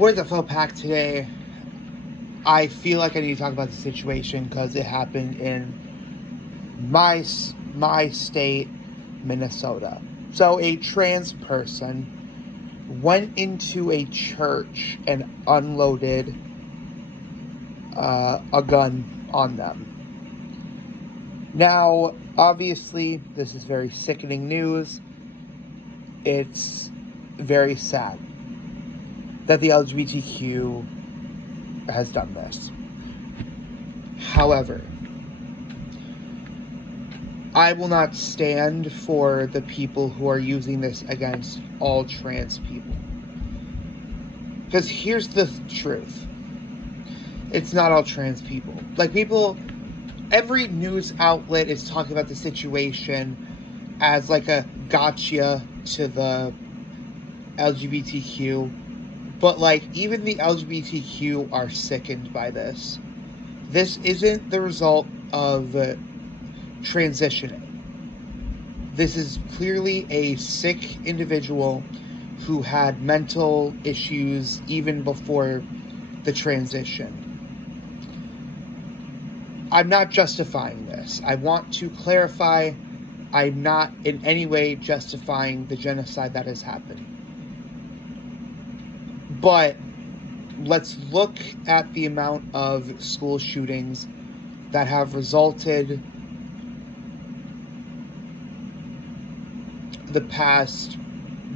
Words that felt packed today. I feel like I need to talk about the situation because it happened in my state, Minnesota. So a trans person went into a church and unloaded a gun on them. Now, obviously, this is very sickening news. It's very sad that the LGBTQ has done this. However, I will not stand for the people who are using this against all trans people. Because here's the truth. It's not all trans people. Every news outlet is talking about the situation as like a gotcha to the LGBTQ. But even the LGBTQ are sickened by this. This isn't the result of transitioning. This is clearly a sick individual who had mental issues even before the transition. I'm not justifying this. I want to clarify, I'm not in any way justifying the genocide that has happened. But let's look at the amount of school shootings that have resulted the past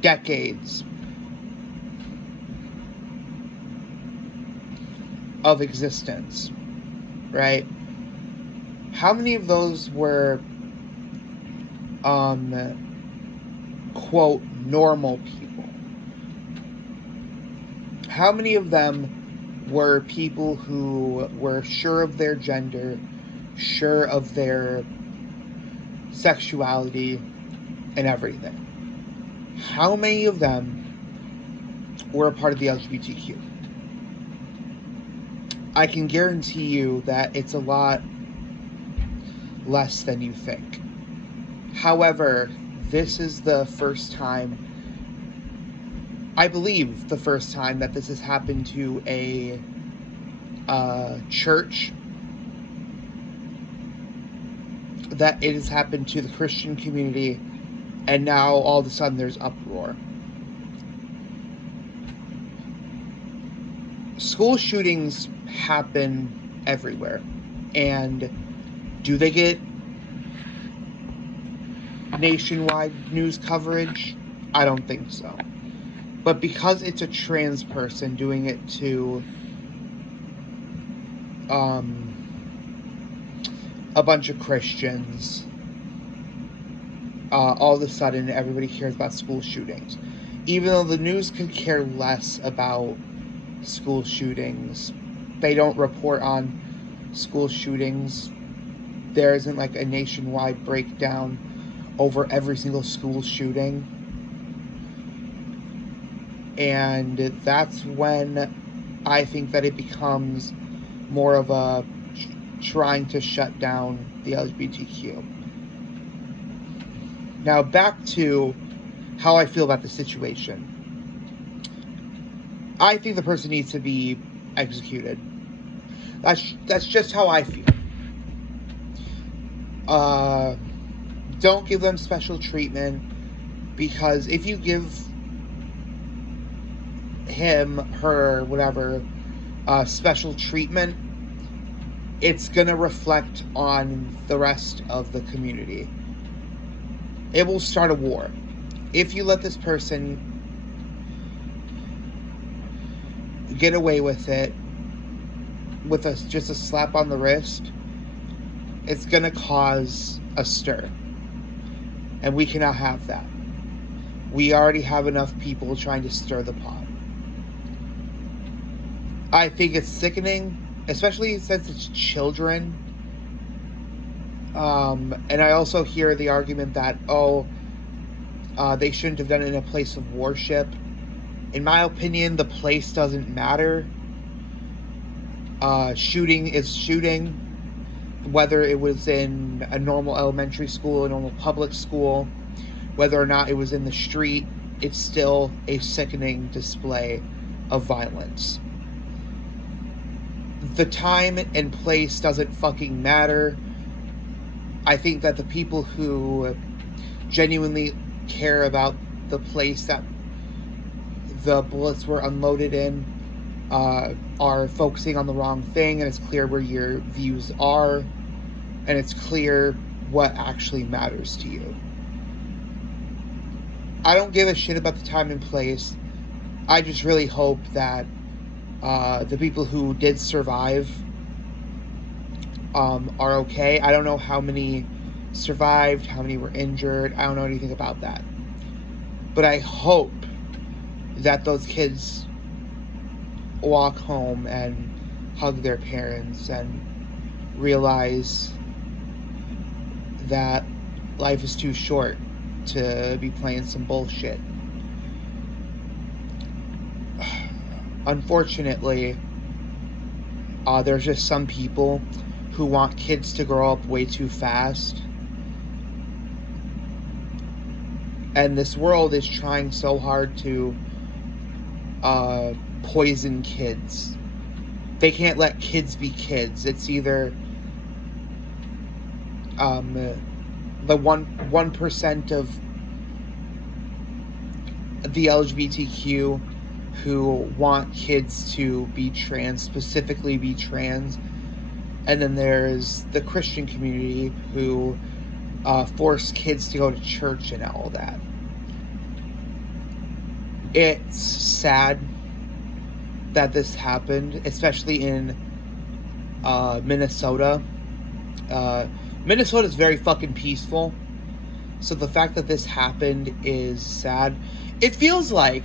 decades of existence, right? How many of those were, quote, normal people? How many of them were people who were sure of their gender, sure of their sexuality, and everything? How many of them were a part of the LGBTQ? I can guarantee you that it's a lot less than you think. However, this is the first time, I believe the first time, that this has happened to a church, that it has happened to the Christian community, and now all of a sudden there's uproar. School shootings happen everywhere. And do they get nationwide news coverage? I don't think so. But because it's a trans person doing it to a bunch of Christians, all of a sudden everybody cares about school shootings. Even though the news could care less about school shootings, they don't report on school shootings. There isn't a nationwide breakdown over every single school shooting. And that's when I think that it becomes more of a trying to shut down the LGBTQ. Now back to how I feel about the situation. I think the person needs to be executed. That's just how I feel. Don't give them special treatment, because if you give him, her, whatever, special treatment, it's gonna reflect on the rest of the community. It will start a war. If you let this person get away with it with just a slap on the wrist, it's gonna cause a stir. And we cannot have that. We already have enough people trying to stir the pot. I think it's sickening, especially since it's children. And I also hear the argument that, they shouldn't have done it in a place of worship. In my opinion, the place doesn't matter. Shooting is shooting. Whether it was in a normal elementary school, a normal public school, whether or not it was in the street, it's still a sickening display of violence. The time and place doesn't fucking matter. I think that the people who genuinely care about the place that the bullets were unloaded in are focusing on the wrong thing, and it's clear where your views are, and it's clear what actually matters to you. I don't give a shit about the time and place. I just really hope that the people who did survive are okay. I don't know how many survived, how many were injured. I don't know anything about that. But I hope that those kids walk home and hug their parents and realize that life is too short to be playing some bullshit. Unfortunately, there's just some people who want kids to grow up way too fast. And this world is trying so hard to poison kids. They can't let kids be kids. It's either the 1% of the LGBTQ who want kids to be trans, specifically be trans, and then there's the Christian community who force kids to go to church and all that. It's sad that this happened, especially in Minnesota. Minnesota is very fucking peaceful, so the fact that this happened is sad. It feels like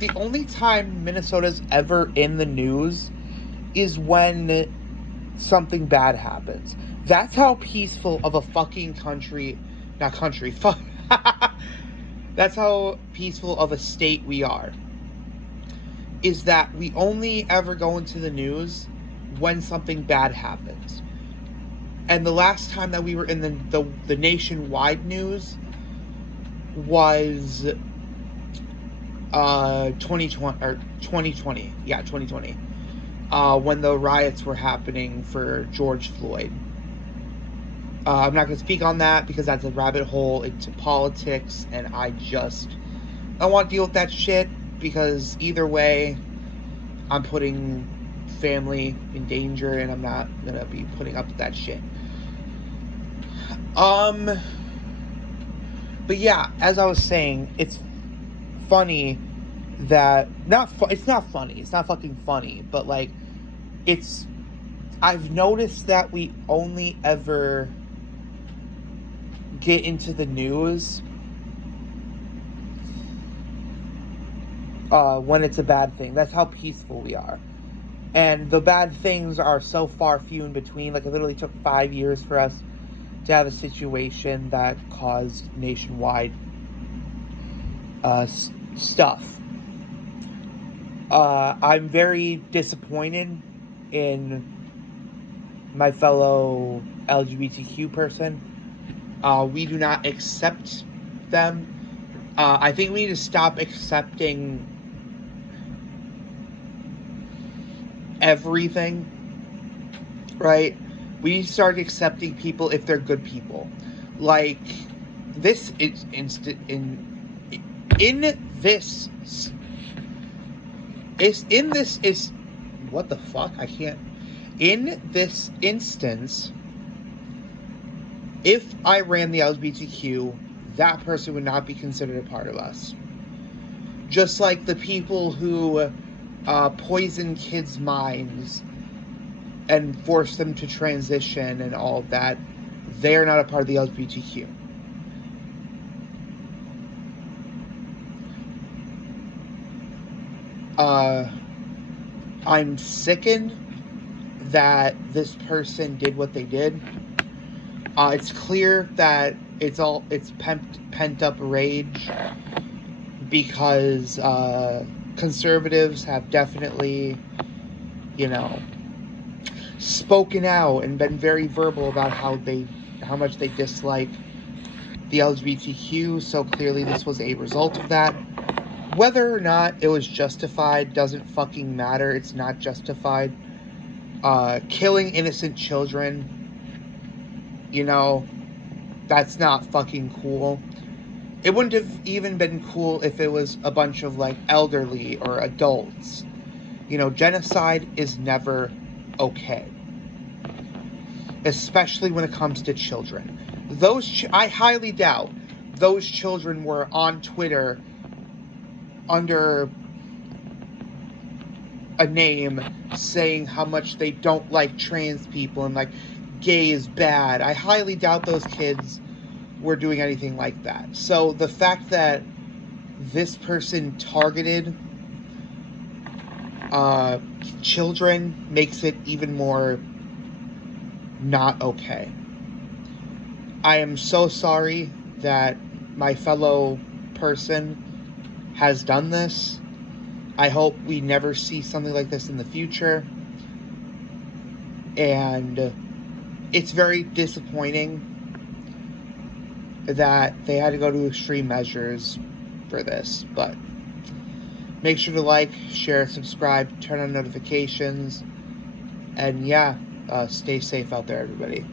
the only time Minnesota's ever in the news is when something bad happens. That's how peaceful of a fucking that's how peaceful of a state we are. Is that we only ever go into the news when something bad happens. And the last time that we were in the nationwide news was 2020. Yeah, 2020. When the riots were happening for George Floyd. I'm not going to speak on that because that's a rabbit hole into politics, and I don't want to deal with that shit, because either way, I'm putting family in danger, and I'm not going to be putting up with that shit. But yeah, as I was saying, it's funny that, it's not funny, it's not fucking funny, but like, I've noticed that we only ever get into the news when it's a bad thing. That's how peaceful we are. And the bad things are so far few in between. Like, it literally took 5 years for us to have a situation that caused nationwide stuff. I'm very disappointed in my fellow LGBTQ person. We do not accept them. I think we need to stop accepting everything, right? We need to start accepting people if they're good people. Like, this is what the fuck? I can't. In this instance, if I ran the LGBTQ, that person would not be considered a part of us. Just like the people who poison kids' minds and force them to transition and all of that, they're not a part of the LGBTQ. I'm sickened that this person did what they did. It's clear that it's pent up rage, because conservatives have definitely, spoken out and been very verbal about how much they dislike the LGBTQ. So clearly this was a result of that. Whether or not it was justified doesn't fucking matter. It's not justified. Killing innocent children, that's not fucking cool. It wouldn't have even been cool if it was a bunch of, elderly or adults. Genocide is never okay. Especially when it comes to children. I highly doubt those children were on Twitter under a name saying how much they don't like trans people and gay is bad. I highly doubt those kids were doing anything like that. So the fact that this person targeted children makes it even more not okay. I am so sorry that my fellow person has done this. I hope we never see something like this in the future. And it's very disappointing that they had to go to extreme measures for this. But make sure to like, share, subscribe, turn on notifications. And stay safe out there, everybody.